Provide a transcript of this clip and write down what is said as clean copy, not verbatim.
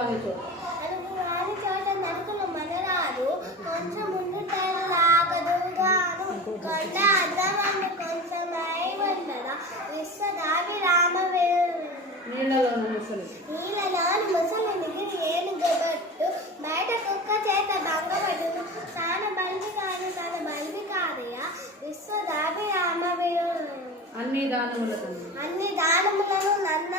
రాని చోట నడుకులు మనరాదు కొంచెం ముందు రాకదుగాను కొండ అద్దమన్ను కొంచెం అయి విశ్వదావి రామ నీళ్ళలోని ముసలినికి ఏనుగబట్టు బయట కుక్క చేత భంగపడును తాను బంది కాదు తన బంది కాదయా విశ్వదాభి రామ అన్ని దానములను నన్న